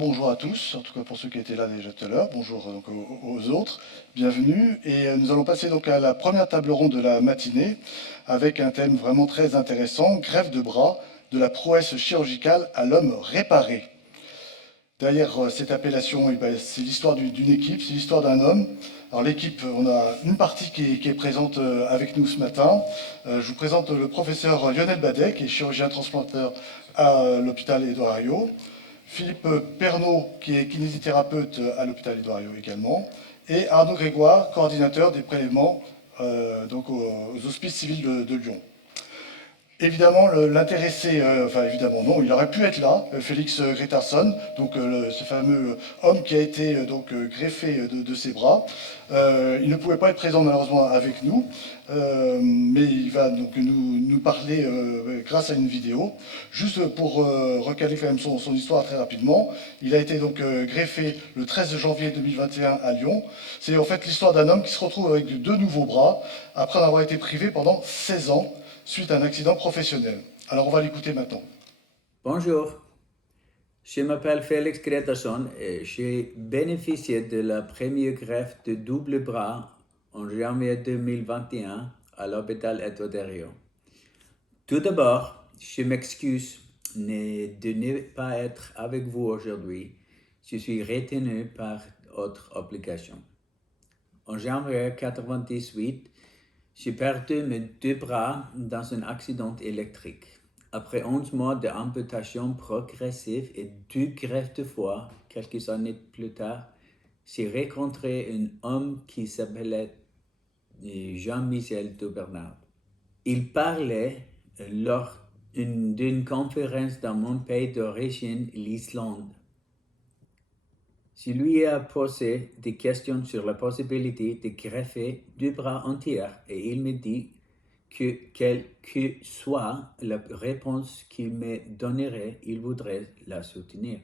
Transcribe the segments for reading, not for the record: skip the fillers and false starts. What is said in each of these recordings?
rebonjour à tous, en tout cas pour ceux qui étaient là déjà tout à l'heure. Bonjour donc aux autres, bienvenue. Et nous allons passer donc à la première table ronde de la matinée avec un thème vraiment très intéressant, greffe de bras, de la prouesse chirurgicale à l'homme réparé. Derrière cette appellation, eh ben, c'est l'histoire d'une équipe, c'est l'histoire d'un homme. Alors l'équipe, on a une partie qui est présente avec nous ce matin. Je vous présente le professeur Lionel Badet, qui est chirurgien transplanteur à l'hôpital Édouard Herriot. Philippe Pernaud, qui est kinésithérapeute à l'hôpital Édouard Herriot également. Et Arnaud Grégoire, coordinateur des prélèvements donc aux hospices civils de Lyon. Évidemment, l'intéressé, enfin évidemment non, il aurait pu être là, Félix Grétarsson, donc ce fameux homme qui a été donc greffé de ses bras. Il ne pouvait pas être présent malheureusement avec nous, mais il va donc nous parler grâce à une vidéo. Juste pour recaler quand même son histoire très rapidement, il a été donc greffé le 13 janvier 2021 à Lyon. C'est en fait l'histoire d'un homme qui se retrouve avec deux nouveaux bras après en avoir été privé pendant 16 ans suite à un accident professionnel. Alors on va l'écouter maintenant. Bonjour, je m'appelle Félix Grétarsson et j'ai bénéficié de la première greffe de double bras en janvier 2021 à l'hôpital Édouard Herriot. Tout d'abord, je m'excuse de ne pas être avec vous aujourd'hui. Je suis retenu par autre obligation. En janvier 1998, j'ai perdu mes deux bras dans un accident électrique. Après 11 mois d'amputation progressive et deux greffes de foie, quelques années plus tard, j'ai rencontré un homme qui s'appelait Jean-Michel Dubernard. Il parlait lors d'une conférence dans mon pays d'origine, l'Islande. Je lui ai posé des questions sur la possibilité de greffer deux bras entiers et il me dit que quelle que soit la réponse qu'il me donnerait, il voudrait la soutenir.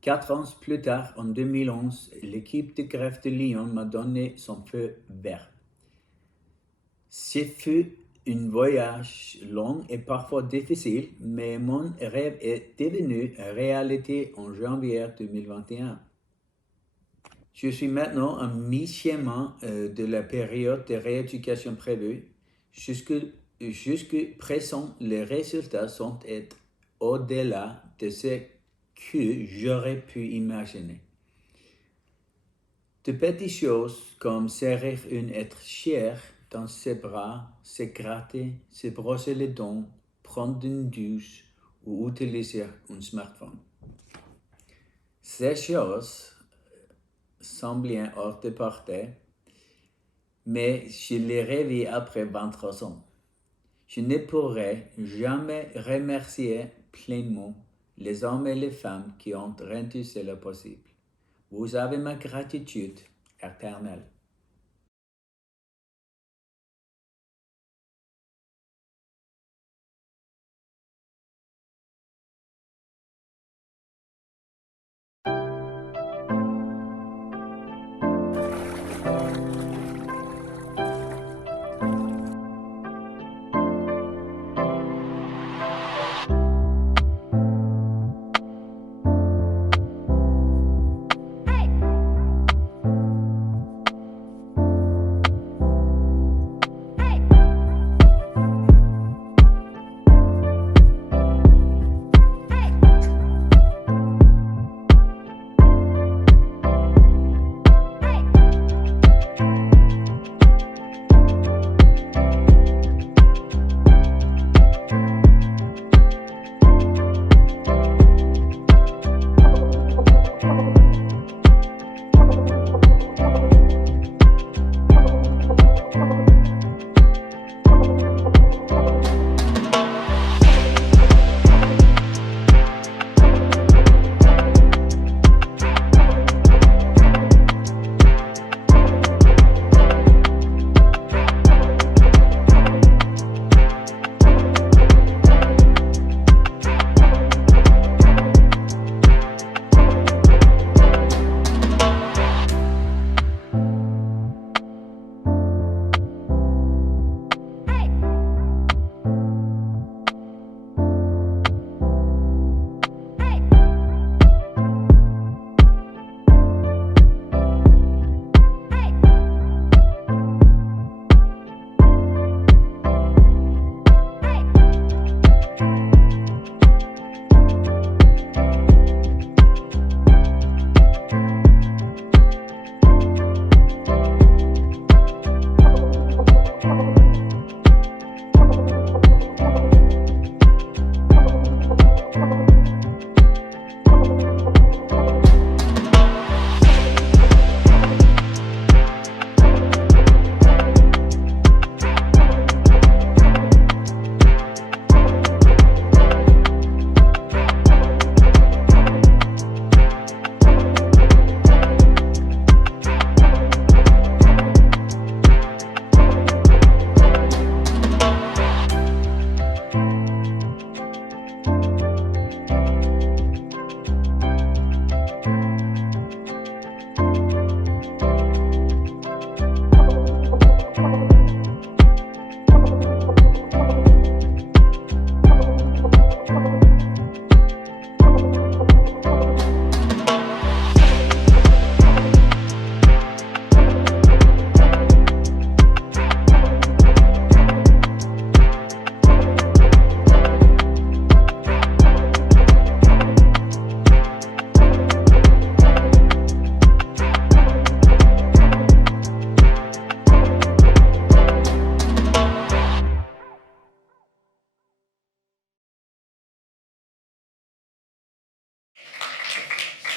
4 ans plus tard, en 2011, l'équipe de greffe de Lyon m'a donné son feu vert. Ce fut un voyage long et parfois difficile, mais mon rêve est devenu réalité en janvier 2021. Je suis maintenant à mi-chemin de la période de rééducation prévue. Jusque présent, les résultats sont au-delà de ce que j'aurais pu imaginer. De petites choses comme serrer un être cher dans ses bras, se gratter, se brosser les dents, prendre une douche ou utiliser un smartphone. Ces choses semblent hors de portée, mais je les revis après 23 ans. Je ne pourrai jamais remercier pleinement les hommes et les femmes qui ont rendu cela possible. Vous avez ma gratitude éternelle.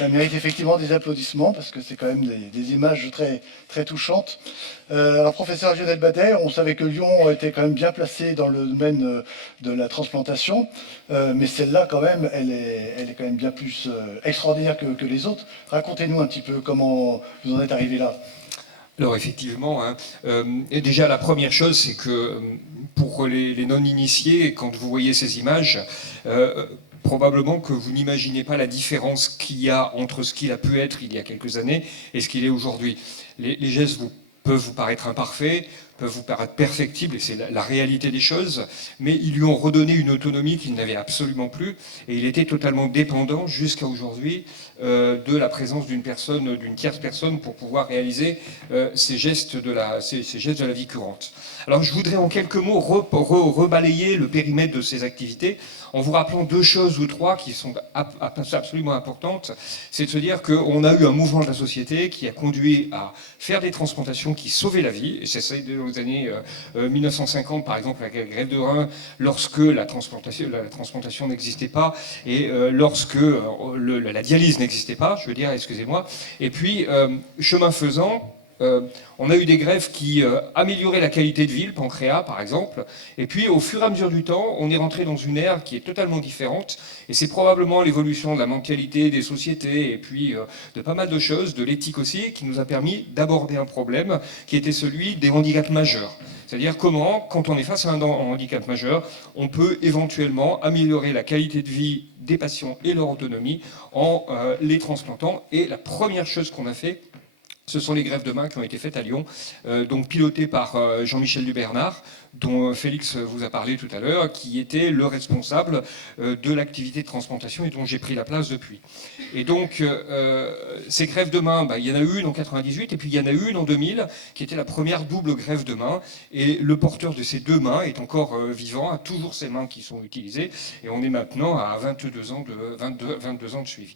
Ça mérite effectivement des applaudissements parce que c'est quand même des images très, très touchantes. Alors, professeur Lionel Badet, on savait que Lyon était quand même bien placé dans le domaine de la transplantation, mais celle-là, quand même, elle est quand même bien plus extraordinaire que les autres. Racontez-nous un petit peu comment vous en êtes arrivé là. Alors effectivement, hein, déjà la première chose, c'est que pour les non-initiés, quand vous voyez ces images, probablement que vous n'imaginez pas la différence qu'il y a entre ce qu'il a pu être il y a quelques années et ce qu'il est aujourd'hui. Les gestes peuvent vous paraître imparfaits, peuvent vous paraître perfectibles, et c'est la réalité des choses, mais ils lui ont redonné une autonomie qu'il n'avait absolument plus, et il était totalement dépendant jusqu'à aujourd'hui de la présence d'une personne, d'une tierce personne, pour pouvoir réaliser ces gestes de la vie courante. Alors je voudrais en quelques mots rebalayer le périmètre de ces activités en vous rappelant deux choses ou trois qui sont absolument importantes. C'est de se dire qu'on a eu un mouvement de la société qui a conduit à faire des transplantations qui sauvaient la vie, et c'est ça dans les années 1950 par exemple, la greffe de rein, lorsque la transplantation n'existait pas, et lorsque la dialyse n'existait pas, je veux dire, excusez-moi, et puis chemin faisant, on a eu des greffes qui amélioraient la qualité de vie, le pancréas par exemple, et puis au fur et à mesure du temps, on est rentré dans une ère qui est totalement différente, et c'est probablement l'évolution de la mentalité des sociétés, et puis de pas mal de choses, de l'éthique aussi, qui nous a permis d'aborder un problème qui était celui des handicaps majeurs. C'est-à-dire comment, quand on est face à un handicap majeur, on peut éventuellement améliorer la qualité de vie des patients et leur autonomie en les transplantant, et la première chose qu'on a fait, ce sont les greffes de main qui ont été faites à Lyon, donc pilotées par Jean-Michel Dubernard, dont Félix vous a parlé tout à l'heure, qui était le responsable de l'activité de transplantation et dont j'ai pris la place depuis. Et donc, ces greffes de main, il y en a eu une en 98 et puis il y en a eu une en 2000, qui était la première double greffe de main. Et le porteur de ces deux mains est encore vivant, a toujours ses mains qui sont utilisées. Et on est maintenant à 22 ans de suivi.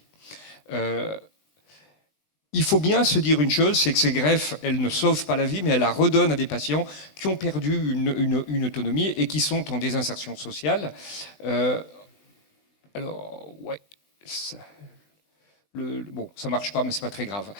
Il faut bien se dire une chose, c'est que ces greffes, elles ne sauvent pas la vie, mais elles la redonnent à des patients qui ont perdu une autonomie et qui sont en désinsertion sociale. Alors, ouais, bon, ça marche pas, mais c'est pas très grave.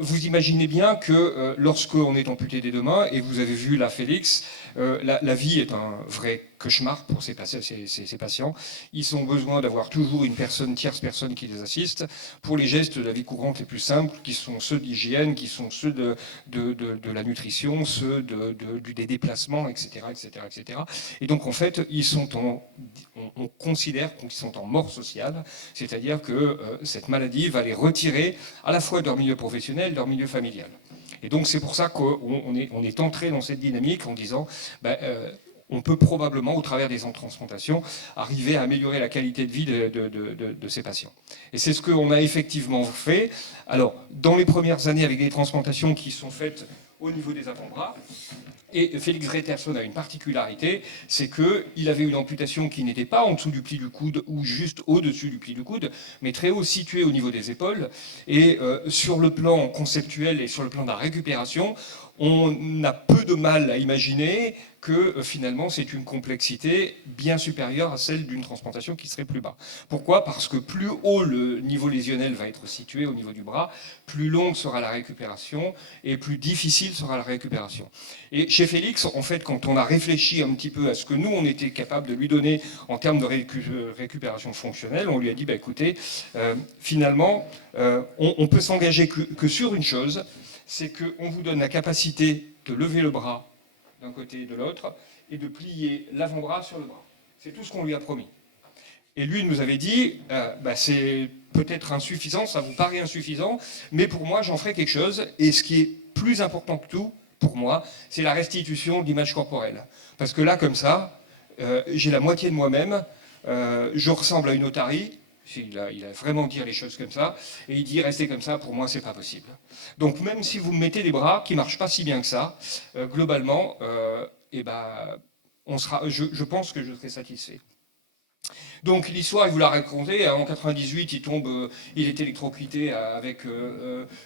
Vous imaginez bien que lorsqu'on est amputé des deux mains, et vous avez vu là Félix, la vie est un vrai cauchemar pour ces patients. Ils ont besoin d'avoir toujours une tierce personne qui les assiste pour les gestes de la vie courante les plus simples, qui sont ceux d'hygiène, qui sont ceux de la nutrition, ceux des déplacements, etc., etc., etc. Et donc en fait, on considère qu'ils sont en mort sociale, c'est-à-dire que cette maladie va les retirer à la fois de leur milieu professionnel, de leur milieu familial. Et donc c'est pour ça qu'on est entré dans cette dynamique en disant on peut probablement, au travers des transplantations, arriver à améliorer la qualité de vie de ces patients. Et c'est ce qu'on a effectivement fait. Alors, dans les premières années, avec des transplantations qui sont faites au niveau des avant-bras, et Félix Greterson a une particularité, c'est qu'il avait une amputation qui n'était pas en dessous du pli du coude ou juste au-dessus du pli du coude, mais très haut situé au niveau des épaules. Et sur le plan conceptuel et sur le plan de la récupération, on a peu de mal à imaginer que finalement c'est une complexité bien supérieure à celle d'une transplantation qui serait plus bas. Pourquoi ? Parce que plus haut le niveau lésionnel va être situé au niveau du bras, plus longue sera la récupération et plus difficile sera la récupération. Et chez Félix, en fait, quand on a réfléchi un petit peu à ce que nous, on était capable de lui donner en termes de récupération fonctionnelle, on lui a dit, écoutez, finalement, on peut s'engager que sur une chose, c'est qu'on vous donne la capacité de lever le bras d'un côté et de l'autre, et de plier l'avant-bras sur le bras. C'est tout ce qu'on lui a promis. Et lui nous avait dit, c'est peut-être insuffisant, ça vous paraît insuffisant, mais pour moi, j'en ferai quelque chose, et ce qui est plus important que tout, pour moi, c'est la restitution d'image corporelle. Parce que là, comme ça, j'ai la moitié de moi-même, je ressemble à une otarie, il a vraiment dit les choses comme ça, et il dit rester comme ça, pour moi, c'est pas possible. Donc même si vous me mettez les bras, qui marchent pas si bien que ça, globalement, je pense que je serai satisfait. Donc l'histoire, il vous l'a raconté, en 98, il est électrocuté avec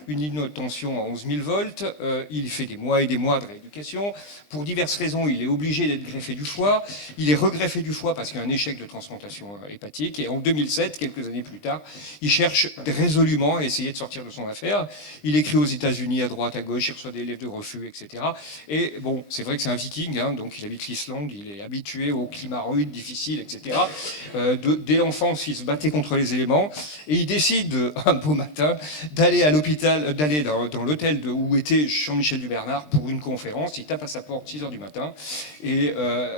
une ligne de tension à 11 000 volts, il fait des mois et des mois de rééducation, pour diverses raisons, il est obligé d'être greffé du foie, il est regreffé du foie parce qu'il y a un échec de transplantation hépatique, et en 2007, quelques années plus tard, il cherche résolument à essayer de sortir de son affaire, il écrit aux États-Unis à droite, à gauche, il reçoit des lettres de refus, etc. Et bon, c'est vrai que c'est un viking, hein, donc il habite l'Islande, il est habitué au climat rude, difficile, etc. Dès l'enfance, il se battait contre les éléments, et il décide un beau matin d'aller à l'hôpital, d'aller dans l'hôtel où était Jean-Michel Dubernard pour une conférence. Il tape à sa porte 6 h du matin, et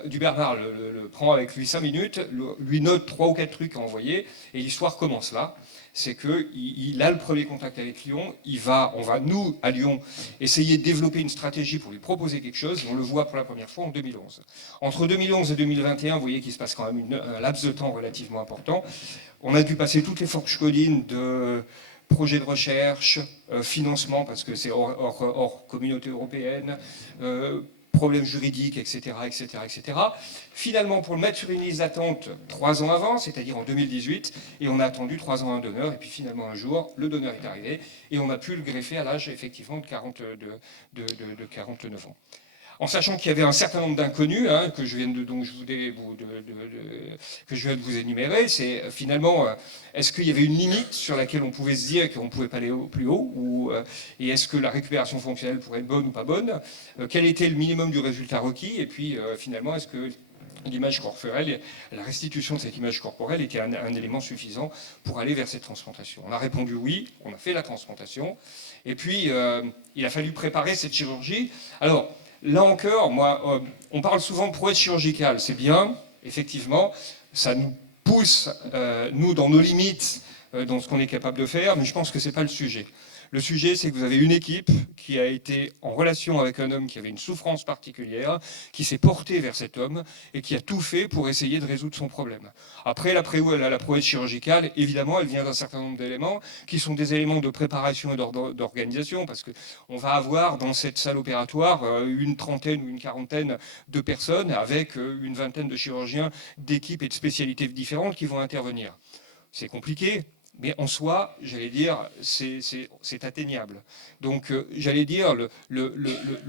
Dubernard le prend avec lui 5 minutes, lui note 3 ou 4 trucs à envoyer, et l'histoire commence là. C'est qu'il a le premier contact avec Lyon, on va, nous, à Lyon, essayer de développer une stratégie pour lui proposer quelque chose, et on le voit pour la première fois en 2011. Entre 2011 et 2021, vous voyez qu'il se passe quand même un laps de temps relativement important. On a dû passer toutes les fourches codines de projets de recherche, financement, parce que c'est hors communauté européenne, problèmes juridiques, etc., etc., etc. Finalement, pour le mettre sur une liste d'attente 3 ans avant, c'est-à-dire en 2018, et on a attendu 3 ans à un donneur, et puis finalement un jour, le donneur est arrivé, et on a pu le greffer à l'âge effectivement de 49 ans. En sachant qu'il y avait un certain nombre d'inconnus que je viens de vous énumérer, c'est finalement, est-ce qu'il y avait une limite sur laquelle on pouvait se dire qu'on ne pouvait pas aller plus haut, et est-ce que la récupération fonctionnelle pourrait être bonne ou pas bonne, quel était le minimum du résultat requis, et puis finalement, est-ce que l'image corporelle, la restitution de cette image corporelle était un élément suffisant pour aller vers cette transplantation. On a répondu oui, on a fait la transplantation, et puis il a fallu préparer cette chirurgie. Alors, là encore, on parle souvent de prouesse chirurgicale, c'est bien, effectivement, ça nous pousse, nous, dans nos limites, dans ce qu'on est capable de faire, mais je pense que ce n'est pas le sujet. Le sujet, c'est que vous avez une équipe qui a été en relation avec un homme qui avait une souffrance particulière, qui s'est porté vers cet homme et qui a tout fait pour essayer de résoudre son problème. Après, la prouesse chirurgicale, évidemment, elle vient d'un certain nombre d'éléments qui sont des éléments de préparation et d'organisation, parce qu'on va avoir dans cette salle opératoire une trentaine ou une quarantaine de personnes avec une vingtaine de chirurgiens d'équipes et de spécialités différentes qui vont intervenir. C'est compliqué. Mais en soi, j'allais dire, c'est atteignable. Donc, j'allais dire,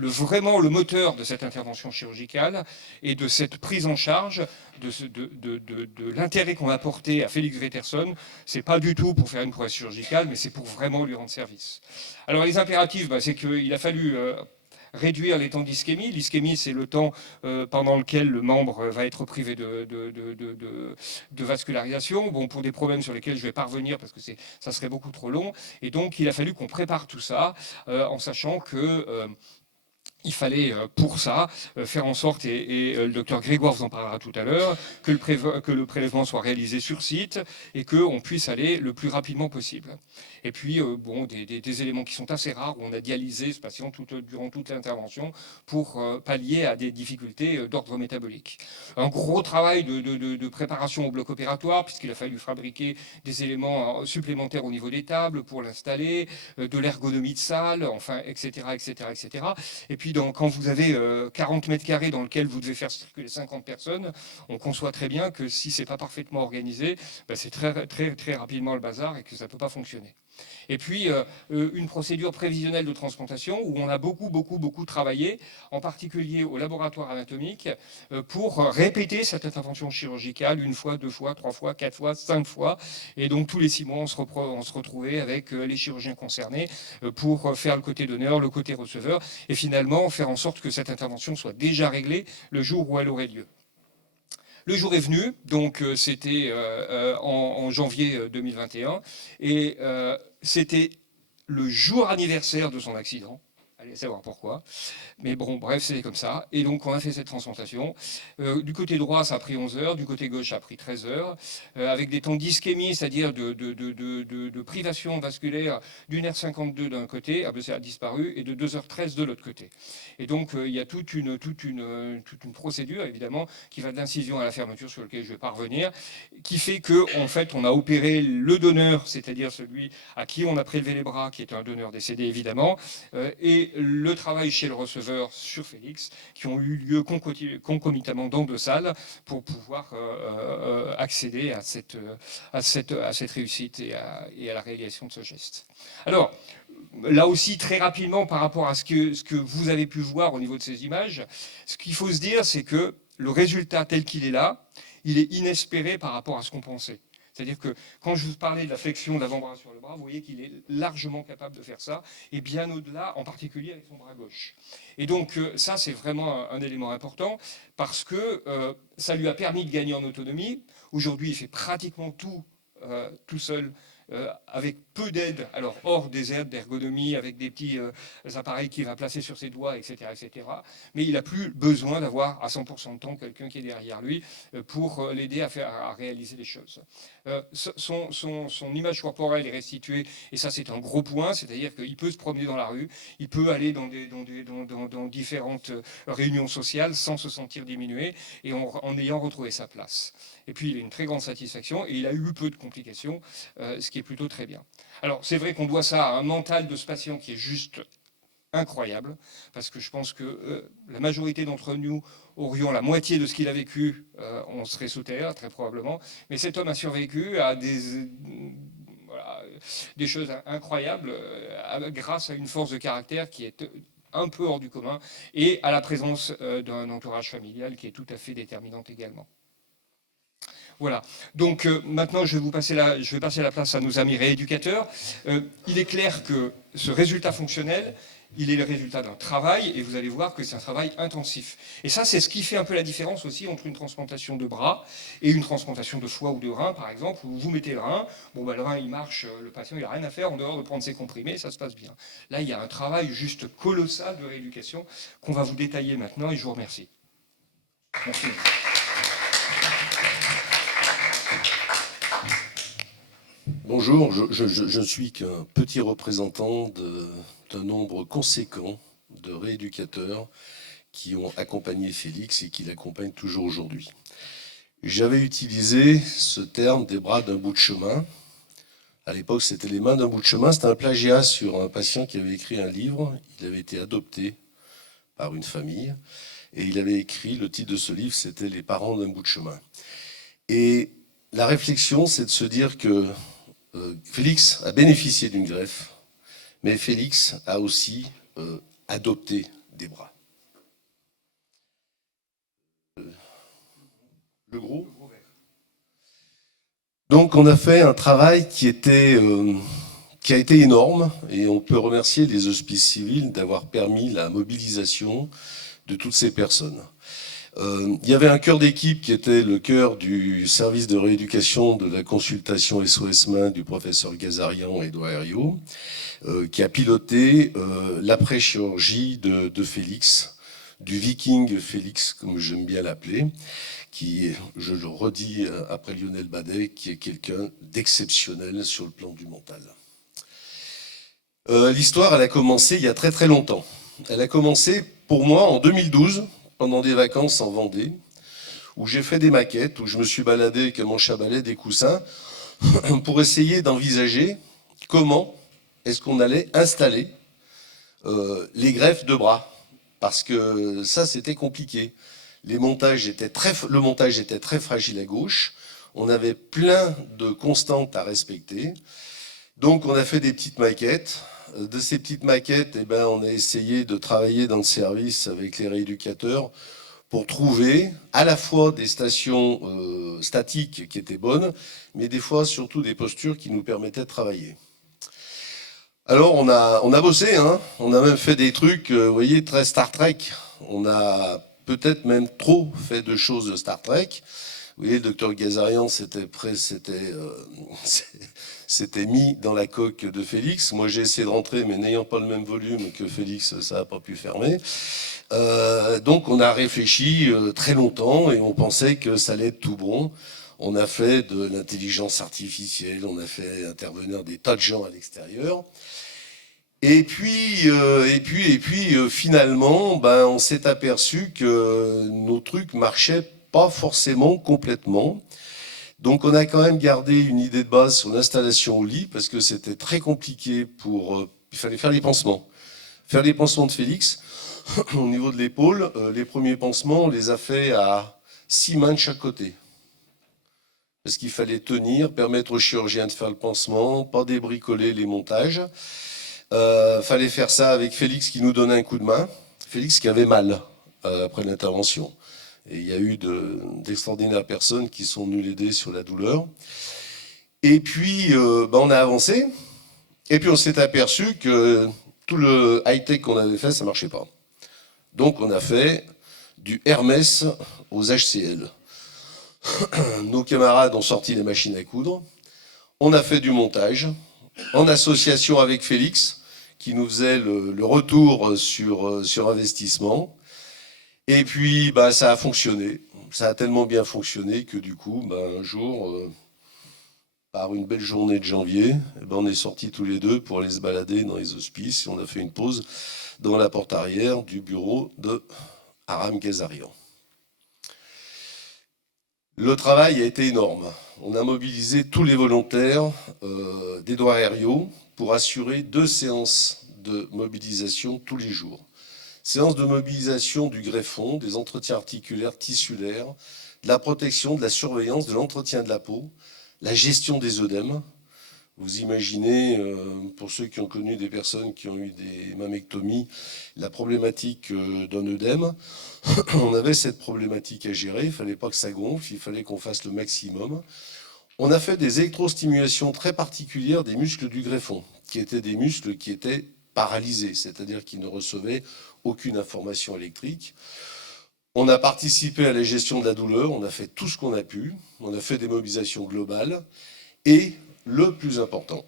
vraiment le moteur de cette intervention chirurgicale et de cette prise en charge de l'intérêt qu'on a porté à Félix Grétersson, c'est pas du tout pour faire une prouesse chirurgicale, mais c'est pour vraiment lui rendre service. Alors, les impératifs, c'est qu'il a fallu réduire les temps d'ischémie. L'ischémie, c'est le temps pendant lequel le membre va être privé de vascularisation. Bon, pour des problèmes sur lesquels je vais pas revenir parce que ça serait beaucoup trop long. Et donc, il a fallu qu'on prépare tout ça en sachant que il fallait pour ça faire en sorte, et le docteur Grégoire vous en parlera tout à l'heure, que le prélèvement soit réalisé sur site et qu'on puisse aller le plus rapidement possible. Et puis, des éléments qui sont assez rares, où on a dialysé ce patient durant toute l'intervention pour pallier à des difficultés d'ordre métabolique. Un gros travail de préparation au bloc opératoire, puisqu'il a fallu fabriquer des éléments supplémentaires au niveau des tables pour l'installer, de l'ergonomie de salle, enfin, etc., etc., etc. Et puis, quand vous avez 40 mètres carrés dans lequel vous devez faire circuler 50 personnes, on conçoit très bien que si ce n'est pas parfaitement organisé, c'est très, très, très rapidement le bazar et que ça ne peut pas fonctionner. Et puis, une procédure prévisionnelle de transplantation où on a beaucoup travaillé, en particulier au laboratoire anatomique, pour répéter cette intervention chirurgicale 1 fois, 2 fois, 3 fois, 4 fois, 5 fois. Et donc, tous les 6 mois, on se retrouvait avec les chirurgiens concernés pour faire le côté donneur, le côté receveur, et finalement faire en sorte que cette intervention soit déjà réglée le jour où elle aurait lieu. Le jour est venu, donc c'était en janvier 2021, et c'était le jour anniversaire de son accident. Allez savoir pourquoi. Mais bon, bref, c'est comme ça. Et donc, on a fait cette transplantation. Du côté droit, ça a pris 11 heures. Du côté gauche, ça a pris 13 heures. Avec des temps d'ischémie, c'est-à-dire de privation vasculaire d'1h52 d'un côté, ça a disparu, et de 2h13 de l'autre côté. Et donc, il y a toute une procédure, évidemment, qui va de l'incision à la fermeture, sur laquelle je ne vais pas revenir, qui fait qu'en fait, on a opéré le donneur, c'est-à-dire celui à qui on a prélevé les bras, qui est un donneur décédé, évidemment, et le travail chez le receveur sur Félix, qui ont eu lieu concomitamment dans 2 salles pour pouvoir accéder à cette réussite et à la réalisation de ce geste. Alors, là aussi, très rapidement, par rapport à ce que vous avez pu voir au niveau de ces images, ce qu'il faut se dire, c'est que le résultat tel qu'il est là, il est inespéré par rapport à ce qu'on pensait. C'est-à-dire que quand je vous parlais de la flexion de l'avant-bras sur le bras, vous voyez qu'il est largement capable de faire ça, et bien au-delà, en particulier avec son bras gauche. Et donc ça, c'est vraiment un élément important, parce que ça lui a permis de gagner en autonomie. Aujourd'hui, il fait pratiquement tout seul, avec peu d'aide, alors hors des aides d'ergonomie, avec des petits appareils qu'il va placer sur ses doigts, etc., etc. Mais il n'a plus besoin d'avoir à 100% de temps quelqu'un qui est derrière lui pour l'aider à réaliser les choses. Son image corporelle est restituée, et ça c'est un gros point, c'est-à-dire qu'il peut se promener dans la rue, il peut aller dans différentes réunions sociales sans se sentir diminué, et en ayant retrouvé sa place. Et puis il a une très grande satisfaction, et il a eu peu de complications, ce qui est plutôt très bien. Alors c'est vrai qu'on doit ça à un mental de ce patient qui est juste incroyable, parce que je pense que la majorité d'entre nous aurions la moitié de ce qu'il a vécu, on serait sous terre, très probablement, mais cet homme a survécu à des choses incroyables grâce à une force de caractère qui est un peu hors du commun, et à la présence d'un entourage familial qui est tout à fait déterminante également. Voilà, donc maintenant je vais passer la place à nos amis rééducateurs. Il est clair que ce résultat fonctionnel, il est le résultat d'un travail, et vous allez voir que c'est un travail intensif. Et ça, c'est ce qui fait un peu la différence aussi entre une transplantation de bras et une transplantation de foie ou de rein, par exemple, où vous mettez le rein, bon bah, le rein il marche, le patient il n'a rien à faire en dehors de prendre ses comprimés, ça se passe bien. Là, il y a un travail juste colossal de rééducation qu'on va vous détailler maintenant, et je vous remercie. Merci. Bonjour, je ne suis qu'un petit représentant d'un nombre conséquent de rééducateurs qui ont accompagné Félix et qui l'accompagnent toujours aujourd'hui. J'avais utilisé ce terme des bras d'un bout de chemin. À l'époque, c'était les mains d'un bout de chemin. C'était un plagiat sur un patient qui avait écrit un livre. Il avait été adopté par une famille et il avait écrit, le titre de ce livre, c'était Les parents d'un bout de chemin. Et la réflexion, c'est de se dire que Félix a bénéficié d'une greffe, mais Félix a aussi adopté des bras. Le gros. Donc on a fait un travail qui a été énorme, et on peut remercier les hospices civils d'avoir permis la mobilisation de toutes ces personnes. Il y avait un cœur d'équipe qui était le cœur du service de rééducation de la consultation SOS Main du professeur Gazarian et Edouard Herriot, qui a piloté l'après-chirurgie de Félix, du viking Félix, comme j'aime bien l'appeler, qui, je le redis après Lionel Badet, qui est quelqu'un d'exceptionnel sur le plan du mental. L'histoire, elle a commencé il y a très très longtemps. Elle a commencé pour moi en 2012, pendant des vacances en Vendée, où j'ai fait des maquettes, où je me suis baladé avec mon chabalet, des coussins, pour essayer d'envisager comment est-ce qu'on allait installer les greffes de bras. Parce que ça, c'était compliqué. Le montage était très fragile à gauche. On avait plein de constantes à respecter. Donc, on a fait des petites maquettes. De ces petites maquettes, eh ben, on a essayé de travailler dans le service avec les rééducateurs pour trouver à la fois des stations statiques qui étaient bonnes, mais des fois surtout des postures qui nous permettaient de travailler. Alors on a bossé, hein. On a même fait des trucs, vous voyez, très Star Trek. On a peut-être même trop fait de choses de Star Trek. Vous voyez, le docteur Gazarian s'était mis dans la coque de Félix. Moi, j'ai essayé de rentrer, mais n'ayant pas le même volume que Félix, ça n'a pas pu fermer. Donc, on a réfléchi très longtemps et on pensait que ça allait être tout bon. On a fait de l'intelligence artificielle, on a fait intervenir des tas de gens à l'extérieur. Et puis, finalement, ben, on s'est aperçu que nos trucs marchaient pas forcément complètement. Donc on a quand même gardé une idée de base sur l'installation au lit, parce que c'était très compliqué il fallait faire les pansements. faire les pansements de Félix. Au niveau de l'épaule, les premiers pansements, on les a fait à 6 mains de chaque côté. Parce qu'il fallait tenir, permettre au chirurgien de faire le pansement, pas débricoler les montages. Fallait faire ça avec Félix qui nous donnait un coup de main. Félix qui avait mal après l'intervention. Et il y a eu d'extraordinaires personnes qui sont venues l'aider sur la douleur. Et puis, on a avancé. Et puis, on s'est aperçu que tout le high-tech qu'on avait fait, ça ne marchait pas. Donc, on a fait du Hermès aux HCL. Nos camarades ont sorti les machines à coudre. On a fait du montage en association avec Félix, qui nous faisait le retour sur investissement. Et puis, ça a fonctionné. Ça a tellement bien fonctionné que du coup, un jour, par une belle journée de janvier, on est sortis tous les deux pour aller se balader dans les hospices. Et on a fait une pause dans la porte arrière du bureau de Aram Ghazarian. Le travail a été énorme. On a mobilisé tous les volontaires d'Édouard Herriot pour assurer 2 séances de mobilisation tous les jours. Séance de mobilisation du greffon, des entretiens articulaires, tissulaires, de la protection, de la surveillance, de l'entretien de la peau, la gestion des œdèmes. Vous imaginez, pour ceux qui ont connu des personnes qui ont eu des mammectomies, la problématique d'un œdème. On avait cette problématique à gérer, il ne fallait pas que ça gonfle, il fallait qu'on fasse le maximum. On a fait des électrostimulations très particulières des muscles du greffon, qui étaient des muscles qui étaient paralysés, c'est-à-dire qui ne recevaient aucune information électrique. On a participé à la gestion de la douleur, on a fait tout ce qu'on a pu, on a fait des mobilisations globales, et le plus important,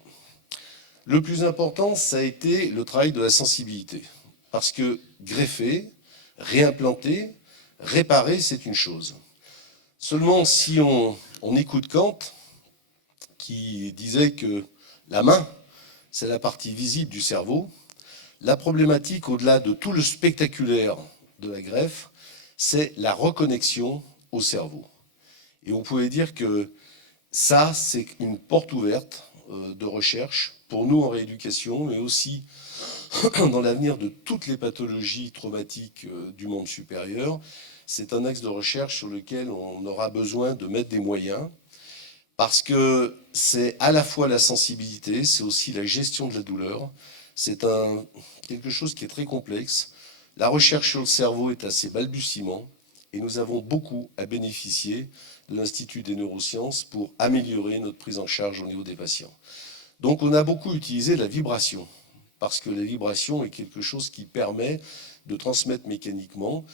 ça a été le travail de la sensibilité. Parce que greffer, réimplanter, réparer, c'est une chose. Seulement, si on écoute Kant, qui disait que la main, c'est la partie visible du cerveau, la problématique, au-delà de tout le spectaculaire de la greffe, c'est la reconnexion au cerveau. Et on pouvait dire que ça, c'est une porte ouverte de recherche pour nous en rééducation, mais aussi dans l'avenir de toutes les pathologies traumatiques du monde supérieur. C'est un axe de recherche sur lequel on aura besoin de mettre des moyens, parce que c'est à la fois la sensibilité, c'est aussi la gestion de la douleur. C'est quelque chose qui est très complexe. La recherche sur le cerveau est assez balbutiement, et nous avons beaucoup à bénéficier de l'Institut des neurosciences pour améliorer notre prise en charge au niveau des patients. Donc on a beaucoup utilisé la vibration, parce que la vibration est quelque chose qui permet de transmettre mécaniquement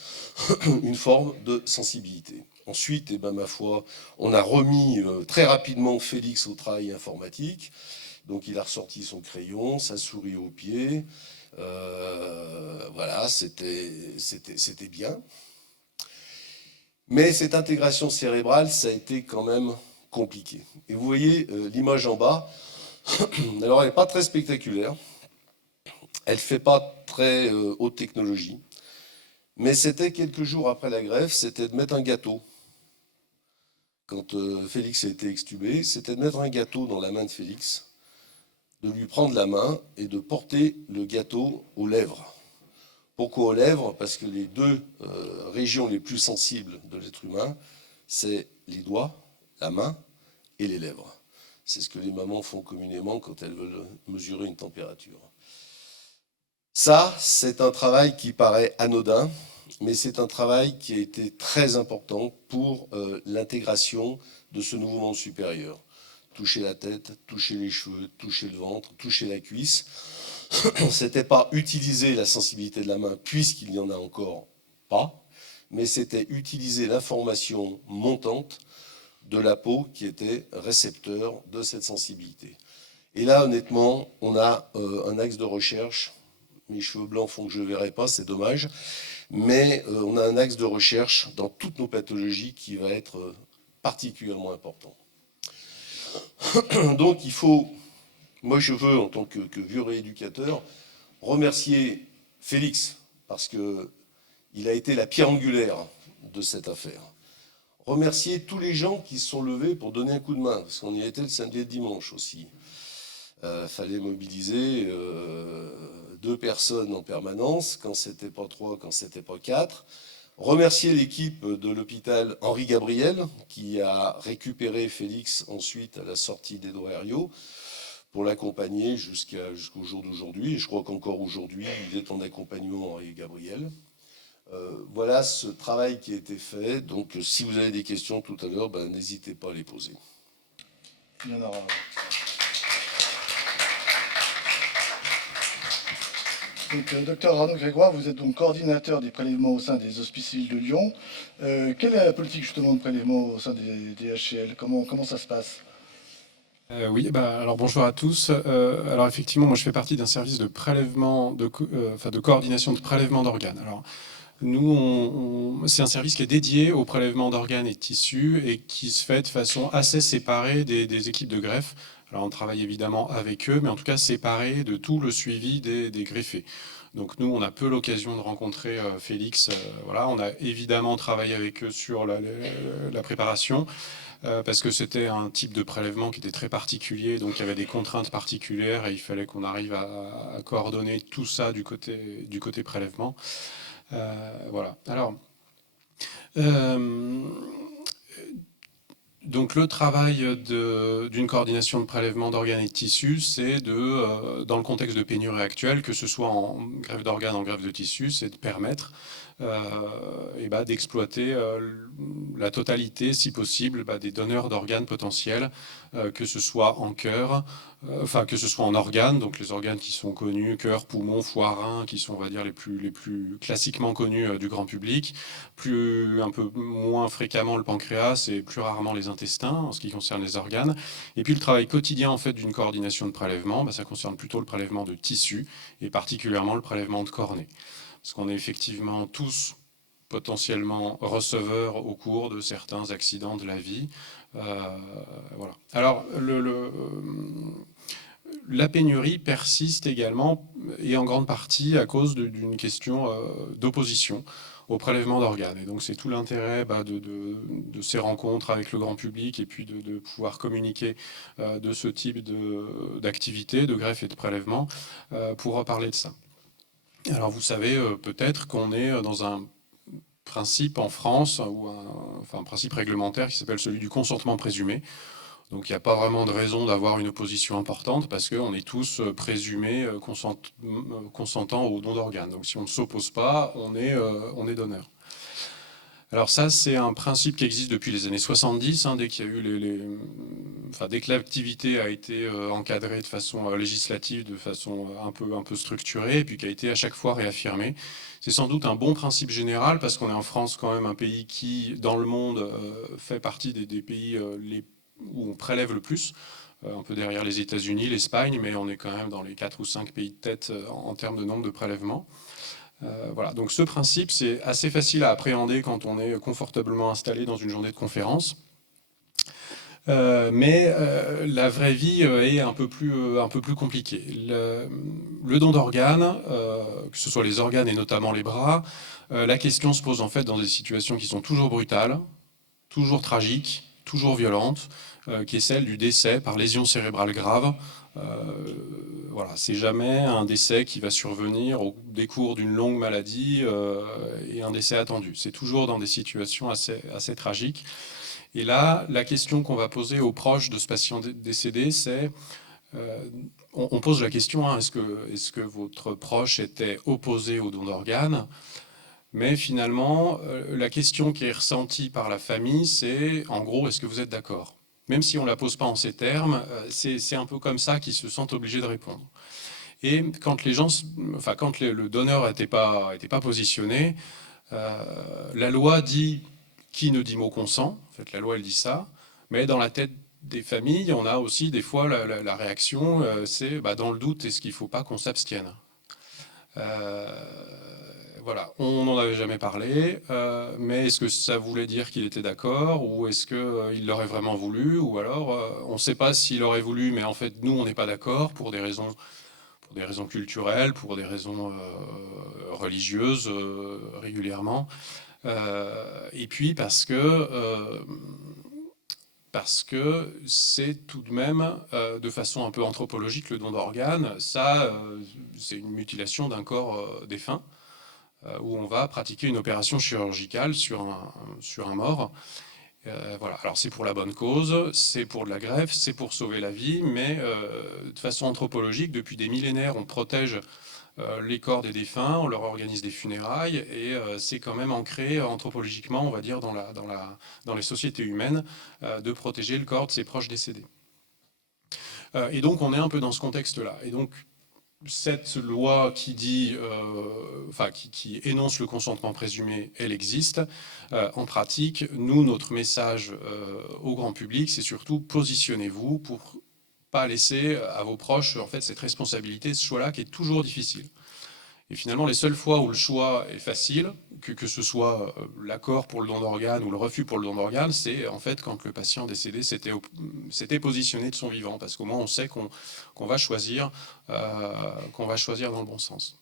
une forme de sensibilité. Ensuite, ma foi, on a remis très rapidement Félix au travail informatique. Donc il a ressorti son crayon, sa souris au pied. Voilà, c'était bien. Mais cette intégration cérébrale, ça a été quand même compliqué. Et vous voyez l'image en bas. Alors elle n'est pas très spectaculaire. Elle ne fait pas très haute technologie. Mais c'était quelques jours après la greffe, c'était de mettre un gâteau. Quand Félix a été extubé, c'était de mettre un gâteau dans la main de Félix, de lui prendre la main et de porter le gâteau aux lèvres. Pourquoi aux lèvres? Parce que les 2 régions les plus sensibles de l'être humain, c'est les doigts, la main et les lèvres. C'est ce que les mamans font communément quand elles veulent mesurer une température. Ça, c'est un travail qui paraît anodin, mais c'est un travail qui a été très important pour l'intégration de ce nouveau monde supérieur. Toucher la tête, toucher les cheveux, toucher le ventre, toucher la cuisse. C'était pas utiliser la sensibilité de la main, puisqu'il n'y en a encore pas, mais c'était utiliser l'information montante de la peau qui était récepteur de cette sensibilité. Et là, honnêtement, on a un axe de recherche. Mes cheveux blancs font que je ne verrai pas, c'est dommage. Mais on a un axe de recherche dans toutes nos pathologies qui va être particulièrement important. Donc il faut, moi je veux en tant que vieux rééducateur, remercier Félix, parce qu'il a été la pierre angulaire de cette affaire. Remercier tous les gens qui se sont levés pour donner un coup de main, parce qu'on y était le samedi et le dimanche aussi. Fallait mobiliser 2 personnes en permanence, quand c'était pas 3, quand c'était pas 4. Remercier l'équipe de l'hôpital Henri Gabriel qui a récupéré Félix ensuite à la sortie d'Edo Herriot pour l'accompagner jusqu'au jour d'aujourd'hui. Et je crois qu'encore aujourd'hui, il est en accompagnement Henri Gabriel. Voilà ce travail qui a été fait. Donc si vous avez des questions tout à l'heure, n'hésitez pas à les poser. Il y en aura. Donc, docteur Arnaud Grégoire, vous êtes donc coordinateur des prélèvements au sein des Hospices civils de Lyon. Quelle est la politique justement de prélèvement au sein des HCL? Comment ça se passe? Oui, alors bonjour à tous. Alors effectivement, moi je fais partie d'un service de prélèvement, de coordination de prélèvement d'organes. Alors nous, c'est un service qui est dédié au prélèvement d'organes et de tissus et qui se fait de façon assez séparée des équipes de greffe. Alors on travaille évidemment avec eux, mais en tout cas séparé de tout le suivi des greffés. Donc nous, on a peu l'occasion de rencontrer Félix. Voilà, on a évidemment travaillé avec eux sur la préparation. Parce que c'était un type de prélèvement qui était très particulier, donc il y avait des contraintes particulières et il fallait qu'on arrive à coordonner tout ça du côté prélèvement. Voilà. Alors, donc le travail d'une coordination de prélèvement d'organes et de tissus, c'est dans le contexte de pénurie actuelle, que ce soit en greffe d'organes, en greffe de tissus, c'est de permettre d'exploiter la totalité, si possible, des donneurs d'organes potentiels, que ce soit en cœur, que ce soit en organes, donc les organes qui sont connus, cœur, poumon, foie, rein, qui sont, on va dire, les plus classiquement connus du grand public, un peu moins fréquemment le pancréas et plus rarement les intestins, en ce qui concerne les organes. Et puis le travail quotidien, en fait, d'une coordination de prélèvement, ça concerne plutôt le prélèvement de tissus, et particulièrement le prélèvement de cornée. Parce qu'on est effectivement tous potentiellement receveurs au cours de certains accidents de la vie. Voilà. Alors, la pénurie persiste également, et en grande partie à cause d'une question d'opposition au prélèvement d'organes. Et donc c'est tout l'intérêt de ces rencontres avec le grand public et puis de pouvoir communiquer de ce type d'activité, de greffe et de prélèvement, pour reparler de ça. Alors vous savez peut-être qu'on est dans un principe en France, ou un principe réglementaire qui s'appelle celui du consentement présumé. Donc il n'y a pas vraiment de raison d'avoir une opposition importante parce qu'on est tous présumés consentants au don d'organes. Donc si on ne s'oppose pas, on est donneur. Alors ça, c'est un principe qui existe depuis les années 70, dès qu'il y a eu dès que l'activité a été encadrée de façon législative, de façon un peu structurée, et puis qui a été à chaque fois réaffirmée. C'est sans doute un bon principe général, parce qu'on est en France quand même un pays qui, dans le monde, fait partie des pays où on prélève le plus, un peu derrière les États-Unis, l'Espagne, mais on est quand même dans les 4 ou 5 pays de tête en termes de nombre de prélèvements. Voilà, donc ce principe, c'est assez facile à appréhender quand on est confortablement installé dans une journée de conférence. Mais la vraie vie est un peu plus compliquée. Le don d'organes, que ce soit les organes et notamment les bras, la question se pose en fait dans des situations qui sont toujours brutales, toujours tragiques, toujours violentes, qui est celle du décès par lésion cérébrale grave. Voilà, c'est jamais un décès qui va survenir au décours d'une longue maladie et un décès attendu. C'est toujours dans des situations assez tragiques. Et là, la question qu'on va poser aux proches de ce patient décédé, c'est, on pose la question, est-ce que votre proche était opposé au don d'organes? Mais finalement, la question qui est ressentie par la famille, c'est, en gros, est-ce que vous êtes d'accord? Même si on ne la pose pas en ces termes, c'est un peu comme ça qu'ils se sentent obligés de répondre. Et quand le donneur n'était pas positionné, la loi dit qui ne dit mot consent. En fait, la loi, elle dit ça. Mais dans la tête des familles, on a aussi des fois la réaction, c'est dans le doute, est-ce qu'il ne faut pas qu'on s'abstienne? Voilà, on n'en avait jamais parlé, mais est-ce que ça voulait dire qu'il était d'accord, ou est-ce qu'il l'aurait vraiment voulu, ou alors on ne sait pas s'il aurait voulu, mais en fait nous on n'est pas d'accord pour des raisons culturelles, pour des raisons religieuses régulièrement, et puis parce que parce que c'est tout de même, de façon un peu anthropologique, le don d'organes, c'est une mutilation d'un corps défunt, où on va pratiquer une opération chirurgicale sur un mort. Voilà. Alors c'est pour la bonne cause, c'est pour de la greffe, c'est pour sauver la vie, mais de façon anthropologique, depuis des millénaires, on protège les corps des défunts, on leur organise des funérailles, et c'est quand même ancré anthropologiquement, on va dire, dans les sociétés humaines, de protéger le corps de ses proches décédés. Et donc on est un peu dans ce contexte-là. Et donc cette loi qui dit, qui énonce le consentement présumé, elle existe. En pratique, nous, notre message au grand public, c'est surtout positionnez-vous pour pas laisser à vos proches en fait cette responsabilité, ce choix-là qui est toujours difficile. Et finalement, les seules fois où le choix est facile, que ce soit l'accord pour le don d'organes ou le refus pour le don d'organes, c'est en fait quand le patient décédé s'était positionné de son vivant, parce qu'au moins on sait qu'on va choisir dans le bon sens.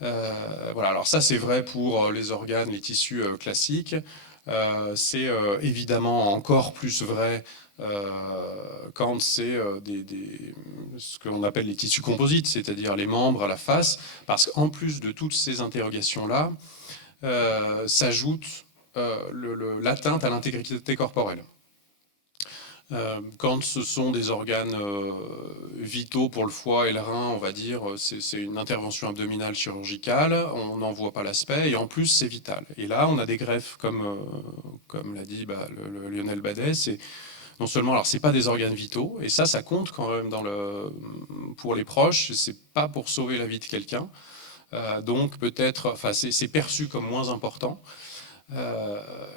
Voilà. Alors ça, c'est vrai pour les organes, les tissus classiques. C'est évidemment encore plus vrai quand c'est ce qu'on appelle les tissus composites, c'est-à-dire les membres, la face, parce qu'en plus de toutes ces interrogations-là, s'ajoute l'atteinte à l'intégrité corporelle. Quand ce sont des organes vitaux pour le foie et le rein, on va dire, c'est une intervention abdominale chirurgicale, on n'en voit pas l'aspect, et en plus c'est vital. Et là, on a des greffes, comme l'a dit le Lionel Badet, c'est non seulement, alors c'est pas des organes vitaux, et ça compte quand même pour les proches, c'est pas pour sauver la vie de quelqu'un, donc peut-être, c'est perçu comme moins important.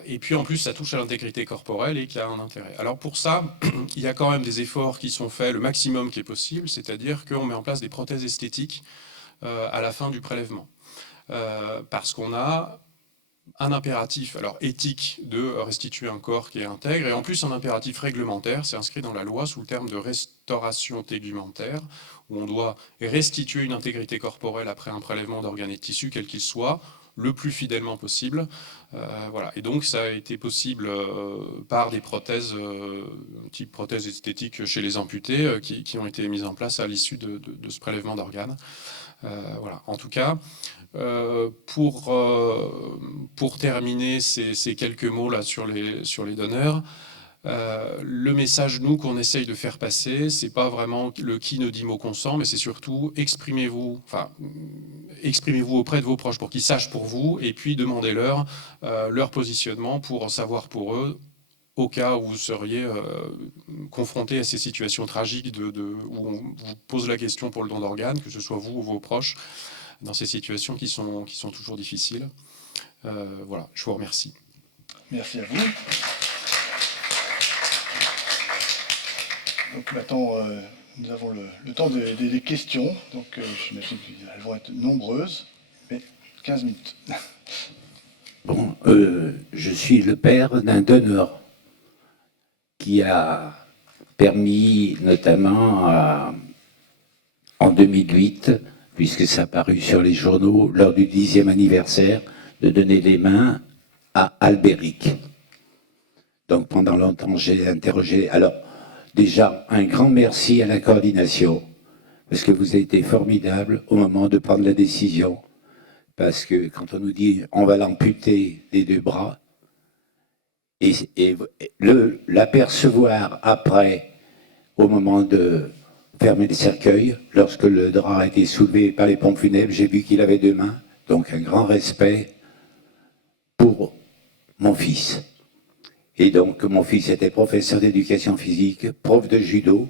Et puis en plus ça touche à l'intégrité corporelle et qui a un intérêt. Alors pour ça, il y a quand même des efforts qui sont faits, le maximum qui est possible, c'est-à-dire qu'on met en place des prothèses esthétiques à la fin du prélèvement. Parce qu'on a un impératif éthique de restituer un corps qui est intègre, et en plus un impératif réglementaire, c'est inscrit dans la loi sous le terme de restauration tégumentaire, où on doit restituer une intégrité corporelle après un prélèvement d'organes et de tissus, quel qu'il soit, le plus fidèlement possible. Voilà. Et donc ça a été possible par des prothèses, type prothèses esthétiques chez les amputés, qui ont été mises en place à l'issue de ce prélèvement d'organes. Voilà. En tout cas, pour terminer ces quelques mots là sur les donneurs, le message, nous, qu'on essaye de faire passer, c'est pas vraiment le qui ne dit mot consent, mais c'est surtout exprimez-vous auprès de vos proches pour qu'ils sachent pour vous, et puis demandez-leur leur positionnement pour en savoir pour eux, au cas où vous seriez confronté à ces situations tragiques où on vous pose la question pour le don d'organes, que ce soit vous ou vos proches, dans ces situations qui sont toujours difficiles. Voilà, je vous remercie. Merci à vous. Donc maintenant, nous avons le temps des questions. Donc j'imagine qu'elles vont être nombreuses, mais 15 minutes. Bon, je suis le père d'un donneur qui a permis notamment en 2008, puisque ça a paru sur les journaux, lors du 10e anniversaire, de donner les mains à Albéric. Donc pendant longtemps, j'ai interrogé. Alors, déjà, un grand merci à la coordination, parce que vous avez été formidable au moment de prendre la décision. Parce que quand on nous dit on va l'amputer des deux bras, et l'apercevoir après, au moment de fermer le cercueil, lorsque le drap a été soulevé par les pompes funèbres, j'ai vu qu'il avait deux mains, donc un grand respect pour mon fils. Et donc mon fils était professeur d'éducation physique, prof de judo,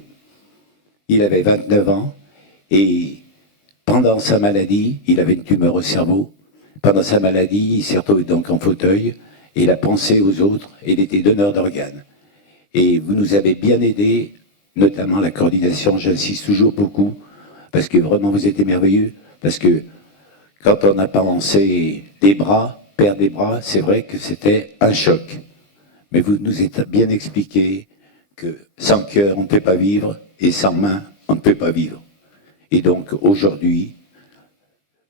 il avait 29 ans, et pendant sa maladie, il avait une tumeur au cerveau, pendant sa maladie, il s'est retrouvé donc en fauteuil, et il a pensé aux autres, et il était donneur d'organes. Et vous nous avez bien aidés, notamment la coordination, j'insiste toujours beaucoup, parce que vraiment vous êtes merveilleux, parce que quand on a pensé des bras, perdre des bras, c'est vrai que c'était un choc. Mais vous nous avez bien expliqué que sans cœur, on ne peut pas vivre, et sans main, on ne peut pas vivre. Et donc aujourd'hui,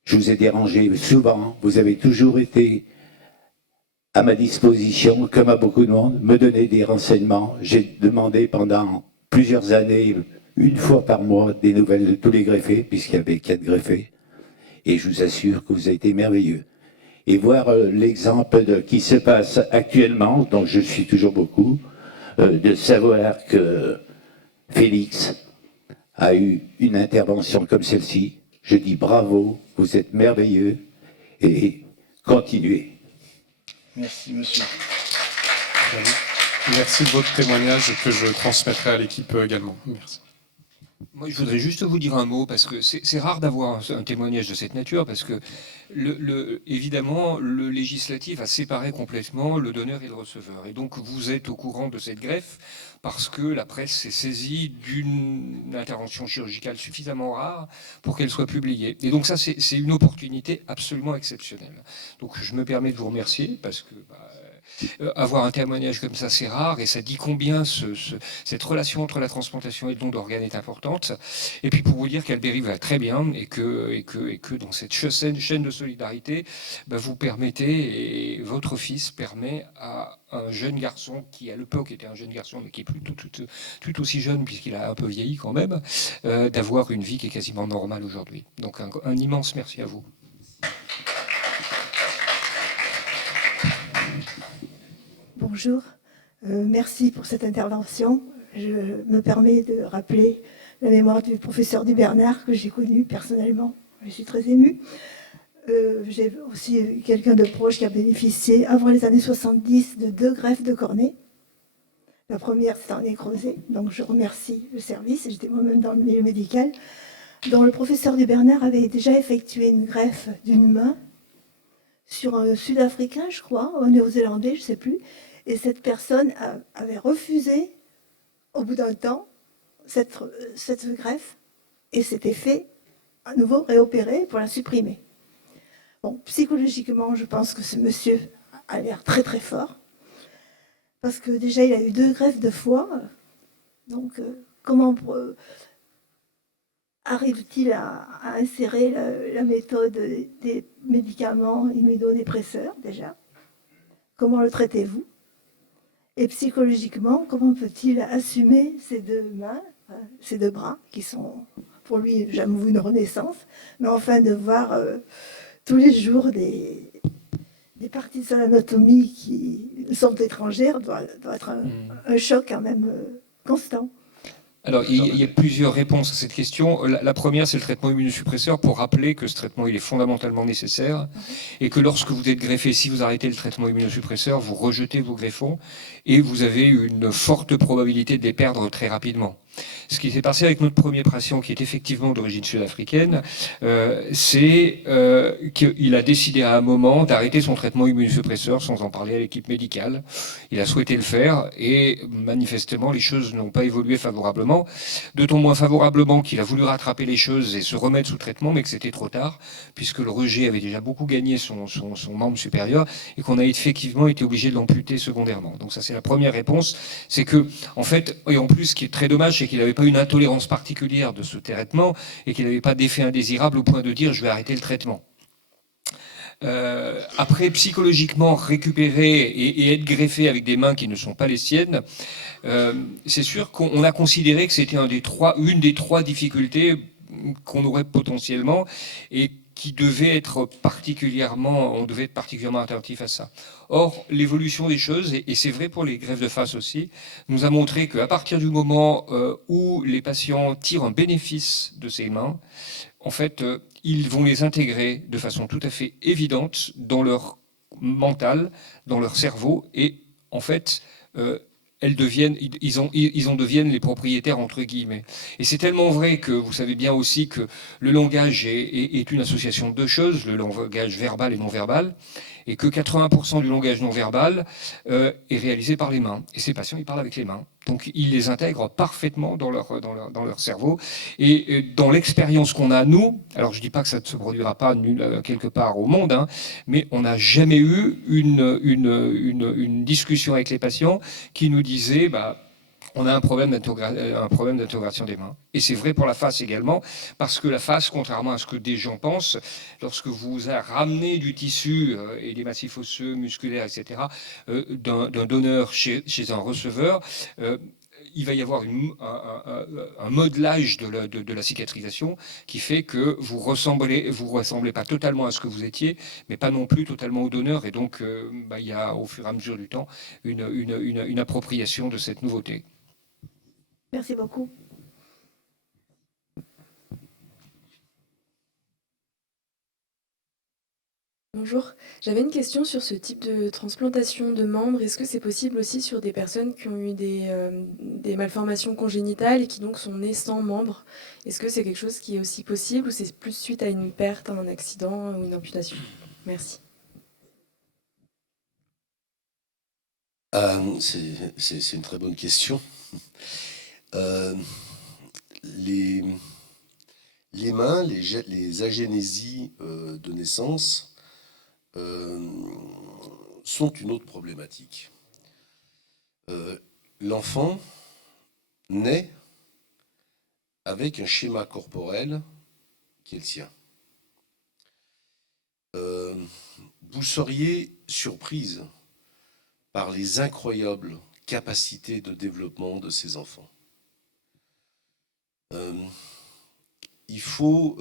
je vous ai dérangé souvent, vous avez toujours été à ma disposition, comme à beaucoup de monde, me donner des renseignements. J'ai demandé pendant plusieurs années, une fois par mois, des nouvelles de tous les greffés, puisqu'il y avait 4 greffés. Et je vous assure que vous avez été merveilleux. Et voir l'exemple qui se passe actuellement, dont je suis toujours beaucoup, de savoir que Félix a eu une intervention comme celle-ci. Je dis bravo, vous êtes merveilleux et continuez. Merci, monsieur. Merci de votre témoignage que je transmettrai à l'équipe également. Merci. Moi, je voudrais juste vous dire un mot, parce que c'est rare d'avoir un témoignage de cette nature, parce que, évidemment, le législatif a séparé complètement le donneur et le receveur. Et donc, vous êtes au courant de cette greffe, parce que la presse s'est saisie d'une intervention chirurgicale suffisamment rare pour qu'elle soit publiée. Et donc ça, c'est une opportunité absolument exceptionnelle. Donc je me permets de vous remercier, parce que avoir un témoignage comme ça, c'est rare, et ça dit combien cette relation entre la transplantation et le don d'organes est importante. Et puis pour vous dire qu'Albéry va très bien, et que dans cette chaîne de solidarité, vous permettez, et votre fils permet à un jeune garçon qui à l'époque était un jeune garçon, mais qui est plutôt tout aussi jeune, puisqu'il a un peu vieilli quand même, d'avoir une vie qui est quasiment normale aujourd'hui. Donc un immense merci à vous. Bonjour, merci pour cette intervention. Je me permets de rappeler la mémoire du professeur Dubernard que j'ai connu personnellement. Je suis très émue. J'ai aussi quelqu'un de proche qui a bénéficié avant les années 70 de 2 greffes de cornée. La première, c'était en nécrosé, donc je remercie le service. J'étais moi-même dans le milieu médical, dont le professeur Dubernard avait déjà effectué une greffe d'une main sur un Sud-Africain, je crois, un Néo-Zélandais, je ne sais plus. Et cette personne avait refusé, au bout d'un temps, cette greffe, et s'était fait à nouveau réopérer pour la supprimer. Bon, psychologiquement, je pense que ce monsieur a l'air très très fort, parce que déjà, il a eu 2 greffes de foie. Donc, comment arrive-t-il à insérer la méthode des médicaments immunodépresseurs, déjà? Comment le traitez-vous? Et psychologiquement, comment peut-il assumer ces 2 mains, ces 2 bras, qui sont pour lui, j'avoue, une renaissance, mais enfin de voir tous les jours des parties de son anatomie qui sont étrangères doit être un choc quand même constant. Alors, il y a plusieurs réponses à cette question. La première, c'est le traitement immunosuppresseur, pour rappeler que ce traitement, il est fondamentalement nécessaire, et que lorsque vous êtes greffé, si vous arrêtez le traitement immunosuppresseur, vous rejetez vos greffons, et vous avez une forte probabilité de les perdre très rapidement. Ce qui s'est passé avec notre premier patient, qui est effectivement d'origine sud-africaine, c'est qu'il a décidé à un moment d'arrêter son traitement immunosuppresseur sans en parler à l'équipe médicale. Il a souhaité le faire, et manifestement, les choses n'ont pas évolué favorablement. D'autant moins favorablement qu'il a voulu rattraper les choses et se remettre sous traitement, mais que c'était trop tard, puisque le rejet avait déjà beaucoup gagné son membre supérieur, et qu'on a effectivement été obligé de l'amputer secondairement. Donc ça, c'est la première réponse. C'est que, en fait, et en plus, ce qui est très dommage, c'est qu'il n'avait pas une intolérance particulière de ce traitement, et qu'il n'avait pas d'effet indésirable au point de dire « je vais arrêter le traitement ». Après, psychologiquement, récupérer et être greffé avec des mains qui ne sont pas les siennes, c'est sûr qu'on a considéré que c'était une des 3 difficultés qu'on aurait potentiellement, et qui devait être on devait être particulièrement attentif à ça. Or, l'évolution des choses, et c'est vrai pour les greffes de face aussi, nous a montré qu'à partir du moment où les patients tirent un bénéfice de ces mains, en fait, ils vont les intégrer de façon tout à fait évidente dans leur mental, dans leur cerveau, et en fait, ils en deviennent les propriétaires, entre guillemets. Et c'est tellement vrai que vous savez bien aussi que le langage est une association de 2 choses, le langage verbal et non verbal, et que 80% du langage non verbal est réalisé par les mains. Et ces patients, ils parlent avec les mains. Donc ils les intègrent parfaitement dans leur cerveau. Et dans l'expérience qu'on a, nous, alors je ne dis pas que ça ne se produira pas quelque part au monde, hein, mais on n'a jamais eu une discussion avec les patients qui nous disaient on a un problème d'intégration des mains. Et c'est vrai pour la face également, parce que la face, contrairement à ce que des gens pensent, lorsque vous ramenez du tissu et des massifs osseux, musculaires, etc., d'un donneur chez un receveur, il va y avoir un modelage de la cicatrisation qui fait que vous ressemblez pas totalement à ce que vous étiez, mais pas non plus totalement au donneur. Et donc, il y a au fur et à mesure du temps une appropriation de cette nouveauté. Merci beaucoup. Bonjour, j'avais une question sur ce type de transplantation de membres. Est-ce que c'est possible aussi sur des personnes qui ont eu des malformations congénitales et qui donc sont nées sans membres? Est-ce que c'est quelque chose qui est aussi possible ou c'est plus suite à une perte, à un accident ou une amputation? Merci. C'est une très bonne question. Les mains, les agénésies de naissance sont une autre problématique. L'enfant naît avec un schéma corporel qui est le sien. Vous seriez surprise par les incroyables capacités de développement de ces enfants. Il faut...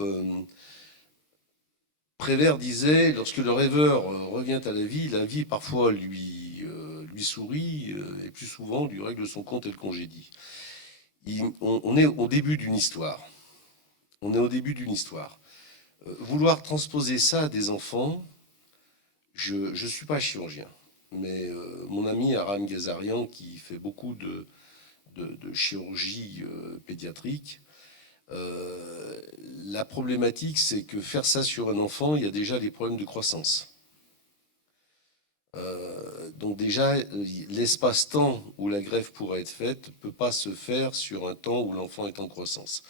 Prévert disait, lorsque le rêveur revient à la vie parfois lui sourit et plus souvent lui règle son compte et le congédie. On est au début d'une histoire. Vouloir transposer ça à des enfants, je ne suis pas chirurgien, mais mon ami Aram Gazarian, qui fait beaucoup de chirurgie pédiatrique, la problématique, c'est que faire ça sur un enfant, il y a déjà des problèmes de croissance. Donc déjà, l'espace-temps où la greffe pourrait être faite ne peut pas se faire sur un temps où l'enfant est en croissance.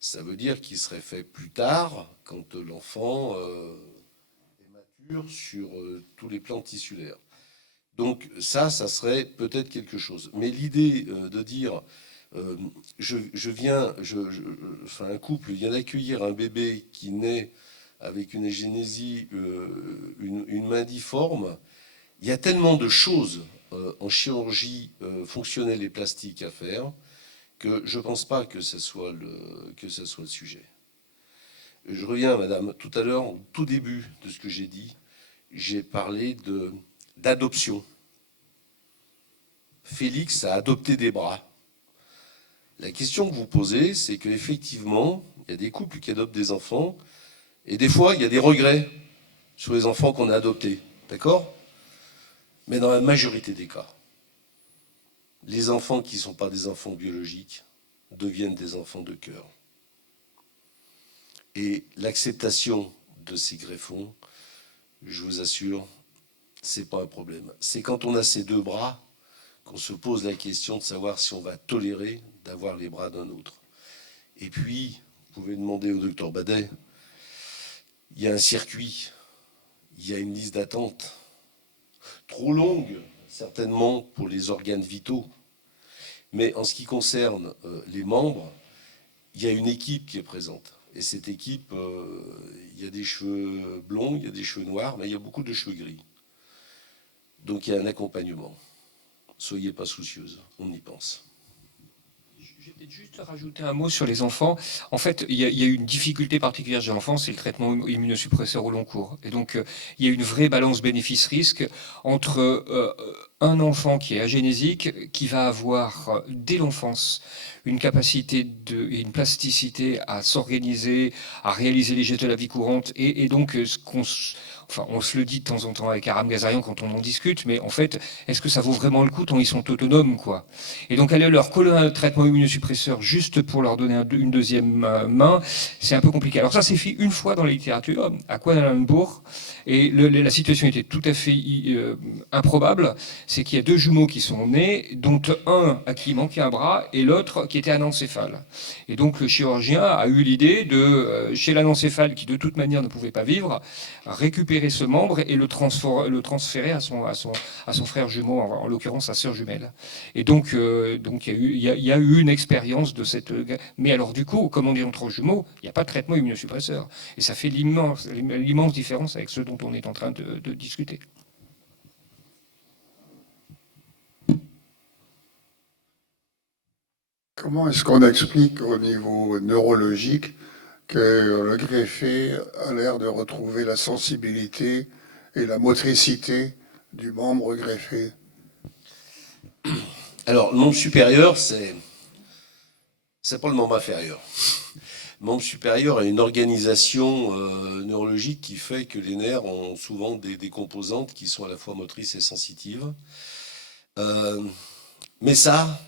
Ça veut dire qu'il serait fait plus tard, quand l'enfant est mature sur tous les plans tissulaires. Donc ça serait peut-être quelque chose. Mais l'idée de dire... un couple vient d'accueillir un bébé qui naît avec une agénésie, une main difforme. Il y a tellement de choses en chirurgie fonctionnelle et plastique à faire que je ne pense pas que ce soit le sujet. Je reviens, madame, tout à l'heure, au tout début de ce que j'ai dit, j'ai parlé d'adoption. Félix a adopté des bras. La question que vous posez, c'est qu'effectivement, il y a des couples qui adoptent des enfants, et des fois, il y a des regrets sur les enfants qu'on a adoptés. D'accord? Mais dans la majorité des cas, les enfants qui ne sont pas des enfants biologiques deviennent des enfants de cœur. Et l'acceptation de ces greffons, je vous assure, ce n'est pas un problème. C'est quand on a ces deux bras qu'on se pose la question de savoir si on va tolérer d'avoir les bras d'un autre. Et puis, vous pouvez demander au docteur Badet, il y a un circuit, il y a une liste d'attente, trop longue, certainement, pour les organes vitaux. Mais en ce qui concerne les membres, il y a une équipe qui est présente. Et cette équipe, il y a des cheveux blonds, il y a des cheveux noirs, mais il y a beaucoup de cheveux gris. Donc il y a un accompagnement. Soyez pas soucieuse, on y pense. Je vais peut-être juste rajouter un mot sur les enfants. En fait, il y a une difficulté particulière chez l'enfant, c'est le traitement immunosuppresseur au long cours. Et donc, il y a une vraie balance bénéfice-risque entre un enfant qui est agénésique, qui va avoir dès l'enfance une capacité et une plasticité à s'organiser, à réaliser les gestes de la vie courante, et donc on se le dit de temps en temps avec Aram Gazarian quand on en discute, mais en fait, est-ce que ça vaut vraiment le coup tant ils sont autonomes, quoi? Et donc aller leur coller un traitement immunosuppresseur juste pour leur donner une deuxième main, c'est un peu compliqué. Alors ça s'est fait une fois dans la littérature, à Kuala Lumpur, et la situation était tout à fait improbable. C'est qu'il y a deux jumeaux qui sont nés, dont un à qui manquait un bras et l'autre qui était anencéphale. Et donc le chirurgien a eu l'idée de, chez l'anencéphale qui de toute manière ne pouvait pas vivre, récupérer récupérer ce membre et le transférer à son frère jumeau, en l'occurrence sa sœur jumelle. Et donc il y a eu une expérience de cette... Mais alors du coup, comme on est entre jumeaux, il n'y a pas de traitement immunosuppresseur. Et ça fait l'immense différence avec ce dont on est en train de discuter. Comment est-ce qu'on explique au niveau neurologique que le greffé a l'air de retrouver la sensibilité et la motricité du membre greffé? Alors, le membre supérieur, c'est pas le membre inférieur. Le membre supérieur a une organisation neurologique qui fait que les nerfs ont souvent des composantes qui sont à la fois motrices et sensitives. Mais ça,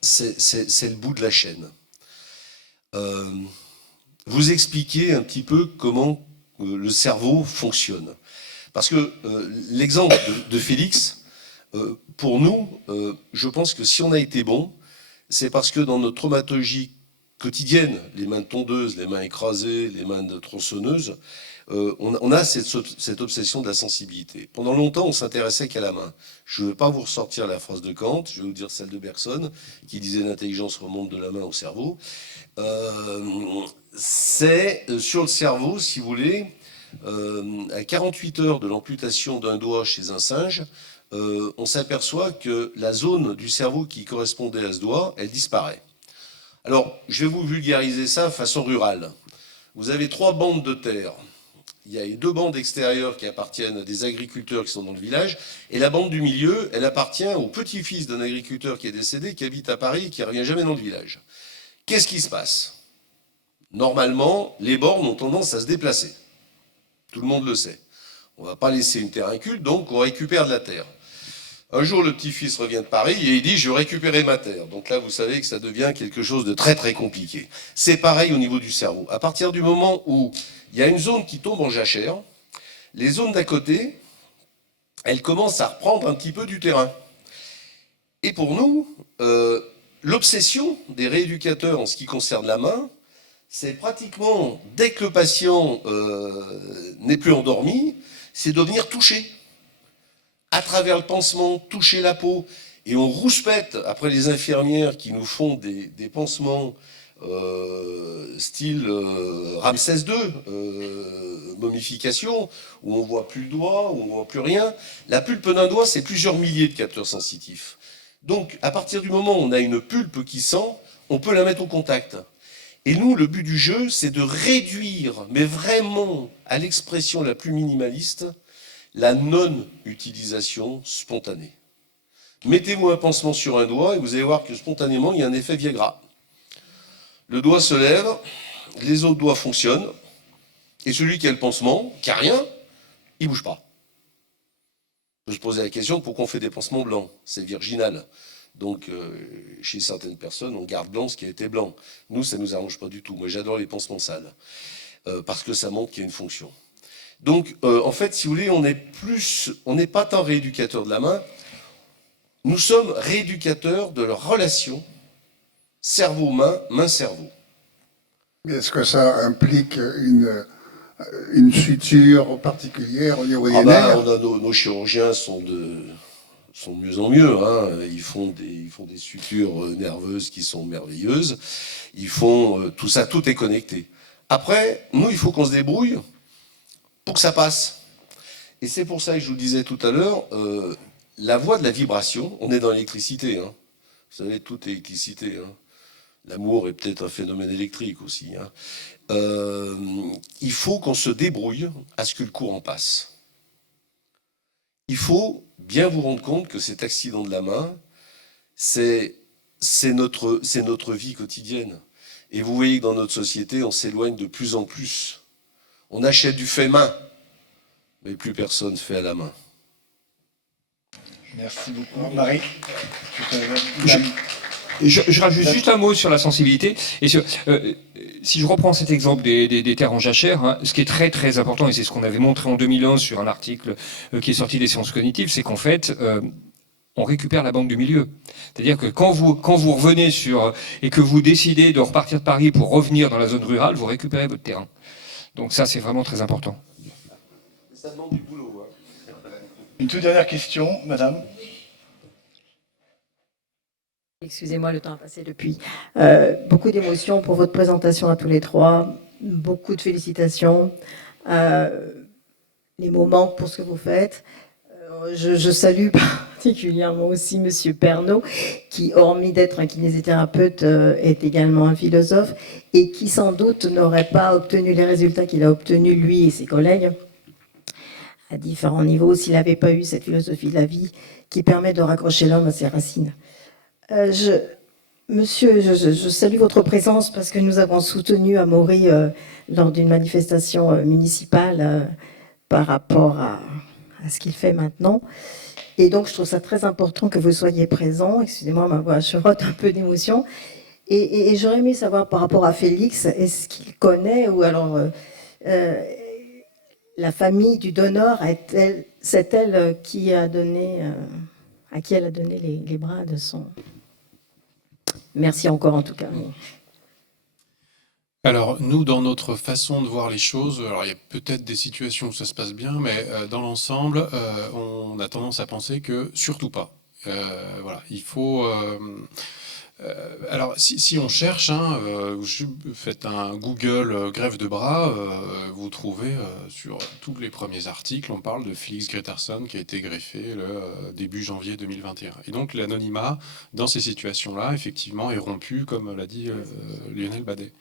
c'est le bout de la chaîne. Vous expliquez un petit peu comment le cerveau fonctionne. Parce que l'exemple de Félix, pour nous, je pense que si on a été bon, c'est parce que dans notre traumatologie quotidienne, les mains de tondeuse, les mains écrasées, les mains de tronçonneuse, on a cette obsession de la sensibilité. Pendant longtemps, on s'intéressait qu'à la main. Je ne vais pas vous ressortir la phrase de Kant, je vais vous dire celle de Bergson, qui disait l'intelligence remonte de la main au cerveau. C'est sur le cerveau, si vous voulez, à 48 heures de l'amputation d'un doigt chez un singe, on s'aperçoit que la zone du cerveau qui correspondait à ce doigt, elle disparaît. Alors, je vais vous vulgariser ça façon rurale. Vous avez 3 bandes de terre. Il y a les 2 bandes extérieures qui appartiennent à des agriculteurs qui sont dans le village, et la bande du milieu, elle appartient au petit-fils d'un agriculteur qui est décédé, qui habite à Paris et qui ne revient jamais dans le village. Qu'est-ce qui se passe? Normalement, les bornes ont tendance à se déplacer. Tout le monde le sait. On ne va pas laisser une terre inculte, donc on récupère de la terre. Un jour, le petit-fils revient de Paris et il dit « je veux récupérer ma terre ». Donc là, vous savez que ça devient quelque chose de très très compliqué. C'est pareil au niveau du cerveau. À partir du moment où il y a une zone qui tombe en jachère, les zones d'à côté, elles commencent à reprendre un petit peu du terrain. Et pour nous, l'obsession des rééducateurs en ce qui concerne la main, c'est pratiquement, dès que le patient n'est plus endormi, c'est de venir toucher. À travers le pansement, toucher la peau. Et on rouspète, après les infirmières qui nous font des pansements style Ramsès II, momification, où on voit plus le doigt, où on voit plus rien. La pulpe d'un doigt, c'est plusieurs milliers de capteurs sensitifs. Donc, à partir du moment où on a une pulpe qui sent, on peut la mettre au contact. Et nous, le but du jeu, c'est de réduire, mais vraiment à l'expression la plus minimaliste, la non-utilisation spontanée. Mettez-moi un pansement sur un doigt et vous allez voir que spontanément, il y a un effet Viagra. Le doigt se lève, les autres doigts fonctionnent, et celui qui a le pansement, qui n'a rien, il ne bouge pas. On peut se poser la question, pourquoi on fait des pansements blancs? C'est virginal. Donc, chez certaines personnes, on garde blanc ce qui a été blanc. Nous, ça ne nous arrange pas du tout. Moi, j'adore les pansements sales, parce que ça montre qu'il y a une fonction. Donc, en fait, si vous voulez, on n'est pas tant rééducateur de la main, nous sommes rééducateurs de leur relation cerveau-main, main-cerveau. Est-ce que ça implique une suture particulière au niveau des nerfs? Nos chirurgiens sont de mieux en mieux. Hein. Ils font des sutures nerveuses qui sont merveilleuses. Ils font tout ça, tout est connecté. Après, nous, il faut qu'on se débrouille pour que ça passe. Et c'est pour ça que je vous disais tout à l'heure, la voie de la vibration, on est dans l'électricité. Hein. Vous savez, tout est électricité. Hein. L'amour est peut-être un phénomène électrique aussi. Hein. Il faut qu'on se débrouille à ce que le courant passe. Il faut bien vous rendre compte que cet accident de la main, c'est notre vie quotidienne. Et vous voyez que dans notre société, on s'éloigne de plus en plus. On achète du fait main, mais plus personne fait à la main. Merci beaucoup. Marie, Je rajoute juste un mot sur la sensibilité. Et si je reprends cet exemple des terres en jachère, hein, ce qui est très très important, et c'est ce qu'on avait montré en 2001 sur un article qui est sorti des sciences cognitives, c'est qu'en fait, on récupère la bande du milieu. C'est-à-dire que quand vous revenez et que vous décidez de repartir de Paris pour revenir dans la zone rurale, vous récupérez votre terrain. Donc ça, c'est vraiment très important. Ça demande du boulot. Hein. Une toute dernière question, madame. Excusez-moi, le temps a passé depuis. Beaucoup d'émotions pour votre présentation à tous les trois. Beaucoup de félicitations. Les mots manquent pour ce que vous faites. Je salue particulièrement aussi Monsieur Pernaut, qui, hormis d'être un kinésithérapeute, est également un philosophe et qui, sans doute, n'aurait pas obtenu les résultats qu'il a obtenus, lui et ses collègues, à différents niveaux, s'il n'avait pas eu cette philosophie de la vie qui permet de raccrocher l'homme à ses racines. Monsieur, je salue votre présence parce que nous avons soutenu Amaury lors d'une manifestation municipale par rapport à ce qu'il fait maintenant. Et donc, je trouve ça très important que vous soyez présent. Excusez-moi, ma voix cherote un peu d'émotion. Et j'aurais aimé savoir par rapport à Félix, est-ce qu'il connaît ou alors la famille du donneur, c'est elle qui a donné, à qui elle a donné les bras de son... Merci encore en tout cas. Alors, nous, dans notre façon de voir les choses, alors il y a peut-être des situations où ça se passe bien, mais dans l'ensemble, on a tendance à penser que surtout pas. Voilà, il faut... alors, si on cherche, hein, faites un Google greffe de bras, vous trouvez sur tous les premiers articles, on parle de Felix Grétarsson qui a été greffé le début janvier 2021. Et donc, l'anonymat, dans ces situations-là, effectivement, est rompu, comme l'a dit Lionel Badet.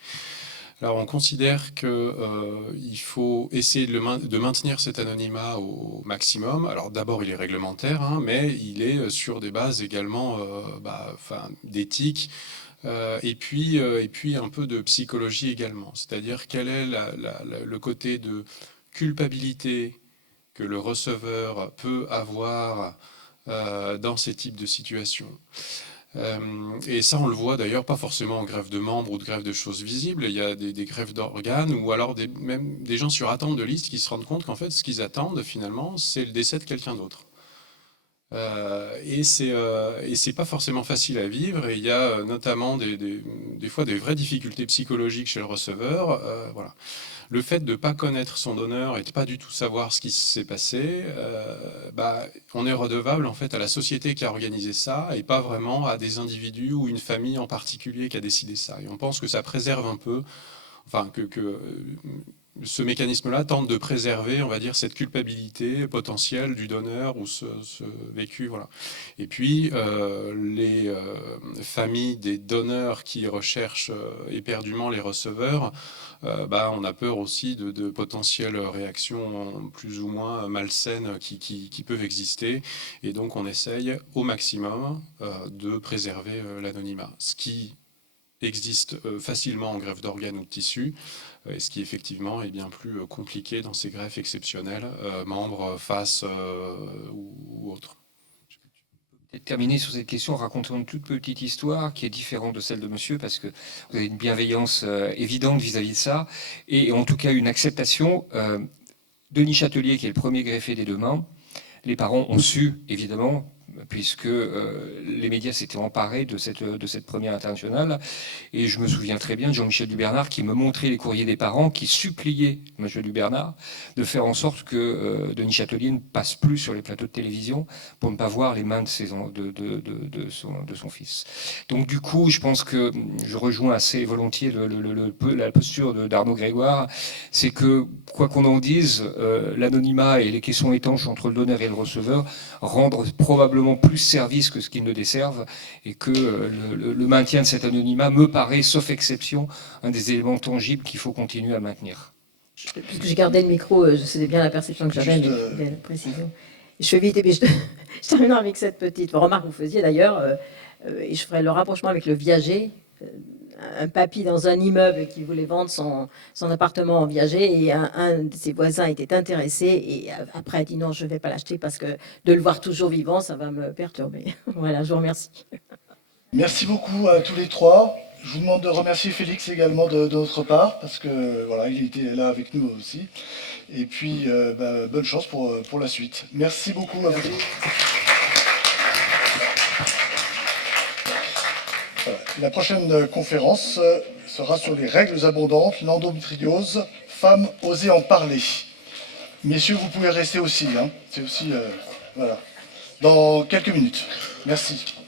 Alors, on considère qu'il faut essayer de maintenir cet anonymat au maximum. Alors, d'abord, il est réglementaire, hein, mais il est sur des bases également d'éthique et puis un peu de psychologie également. C'est-à-dire, quel est le côté de culpabilité que le receveur peut avoir dans ces types de situations. Et ça, on le voit d'ailleurs pas forcément en greffe de membres ou de greffe de choses visibles. Il y a des greffes d'organes ou alors même des gens sur attente de liste qui se rendent compte qu'en fait, ce qu'ils attendent finalement, c'est le décès de quelqu'un d'autre. Et c'est pas forcément facile à vivre. Et il y a notamment des fois des vraies difficultés psychologiques chez le receveur. Voilà. Le fait de ne pas connaître son donneur et de ne pas du tout savoir ce qui s'est passé, on est redevable en fait à la société qui a organisé ça et pas vraiment à des individus ou une famille en particulier qui a décidé ça. Et on pense que ça préserve un peu, enfin que ce mécanisme-là tente de préserver, on va dire, cette culpabilité potentielle du donneur ou ce vécu. Voilà. Et puis, les familles des donneurs qui recherchent éperdument les receveurs, on a peur aussi de potentielles réactions plus ou moins malsaines qui peuvent exister. Et donc, on essaye au maximum de préserver l'anonymat. Ce qui existe facilement en greffe d'organes ou de tissus, et ce qui effectivement est bien plus compliqué dans ces greffes exceptionnelles, membres, face ou autres. Terminer sur cette question en racontant une toute petite histoire qui est différente de celle de monsieur, parce que vous avez une bienveillance évidente vis-à-vis de ça, et en tout cas une acceptation. Denis Châtelier, qui est le premier greffé des deux mains, les parents ont su, évidemment, puisque les médias s'étaient emparés de cette première internationale. Et je me souviens très bien de Jean-Michel Dubernard qui me montrait les courriers des parents qui suppliaient M. Dubernard de faire en sorte que Denis Châtelier ne passe plus sur les plateaux de télévision pour ne pas voir les mains de son fils. Donc du coup, je pense que je rejoins assez volontiers la posture d'Arnaud Grégoire, c'est que, quoi qu'on en dise, l'anonymat et les questions étanches entre le donneur et le receveur rendent probablement plus service que ce qu'ils ne desservent, et que le maintien de cet anonymat me paraît, sauf exception, un des éléments tangibles qu'il faut continuer à maintenir. Puisque j'ai gardé le micro, je sais bien la perception que j'avais, mais la précision. Je fais vite et puis je terminerai avec cette petite remarque que vous faisiez d'ailleurs, et je ferai le rapprochement avec le viager. Un papy dans un immeuble qui voulait vendre son appartement en viager, et un de ses voisins était intéressé et après a dit non, je ne vais pas l'acheter parce que de le voir toujours vivant, ça va me perturber. Voilà, je vous remercie. Merci beaucoup à tous les trois. Je vous demande de remercier Félix également de notre part, parce que voilà, il était là avec nous aussi. Et puis, bonne chance pour la suite. Merci beaucoup à vous. La prochaine conférence sera sur les règles abondantes, l'endométriose, femmes, osez en parler. Messieurs, vous pouvez rester aussi. Hein. C'est aussi... voilà. Dans quelques minutes. Merci.